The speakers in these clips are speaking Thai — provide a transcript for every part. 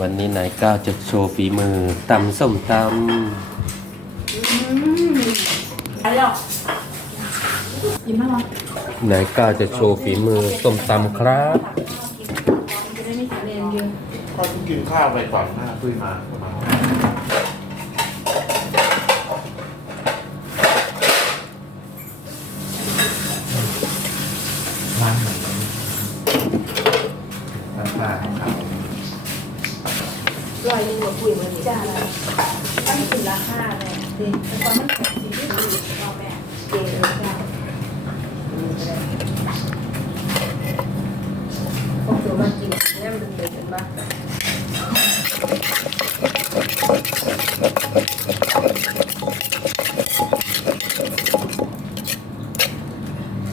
วันนี้นายก้าวจะโชว์ฝีมือตำส้มตไปแล้วยิ้มมาลองำนายก้าวจะโชว์ฝีมือส้มตำครับ จะได้ไม่ขาดเรียนเยอะก็ต้องกินข้าวไปก่อนหน้าตุ้ยมาประมาณร้านไหนร้านปลาครับล อยหนึงหัวปุ๋ยมือนจ้าแล้วต้องกินราคาเลยดิแต่ตอนนั้นของสิ่งที่ดีเราแม่เกลือจ้าพวกตัวมากินเนี่ยมันเป็นเป็นบ้าง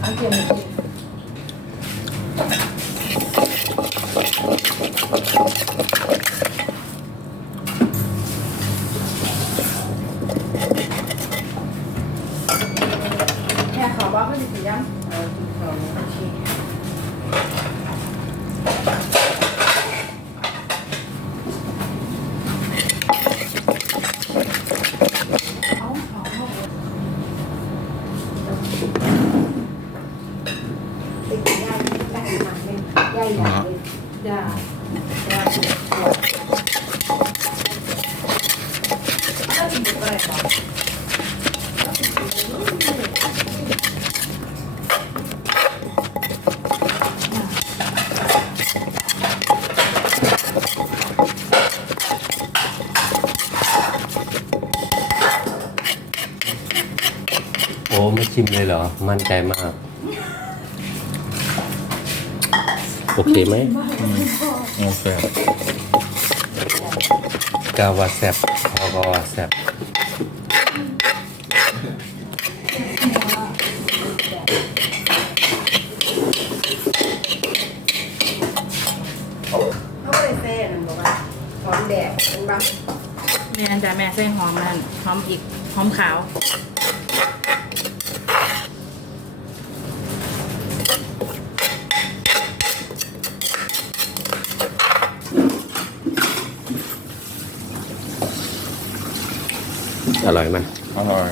เอาเกี่ยวกับ แค่ขอว่าก็จะสีดำเออสีขาวโอเคเอาขอเอาติดยาแต่หนักเป็นยาใหญ่เลยยาอยาสุดถ้าถึงจะไปต่อ โอ้ไม่ชิมเลยเหรอ มั่นใจมาก โอเคไหมโอเคกาวาแซบพอกาวาแซบเขาก็เลยเซ่นบอกว่าหอมแดดเป็นบ้าแม่จ้ะแม่ใส่หอมมันหอมอีกหอมขาว อร่อยไหมอร่อย